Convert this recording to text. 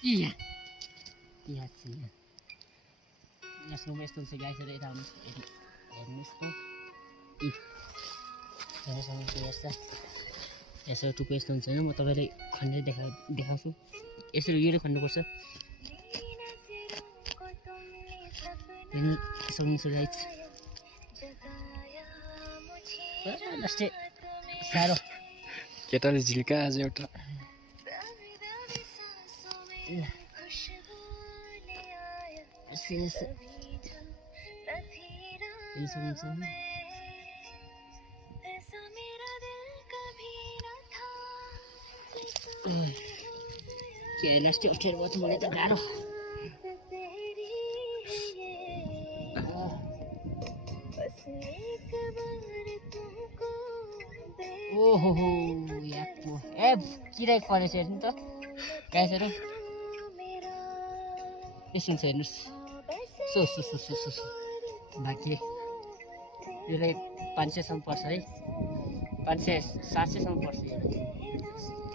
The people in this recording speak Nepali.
Iya. Iya sih. यसमा यस्तो छ गाइस र यता आउनुहोस् हेर्नुहोस् त हेर्नुहोस् यस्तो यसो टुप्पो यस्तो हुन्छ होइन म तपाईँलाई खनेर देखाउँछु यसरी यो खन्नुपर्छ हेर्नु सक्नुहुन्छ गाइस लास्टै साह्रो केटाले झिल्का आज एउटा लास्टै अप्ठ्यारो भयो त मलाई त गाह्रो ओहो याको ए किराय परेछ हेर्नु त गाइसहरू यसो हुन्छ हेर्नुहोस् सो बाँकी यसलाई 500सम्म पर्छ है 500 700सम्म पर्छ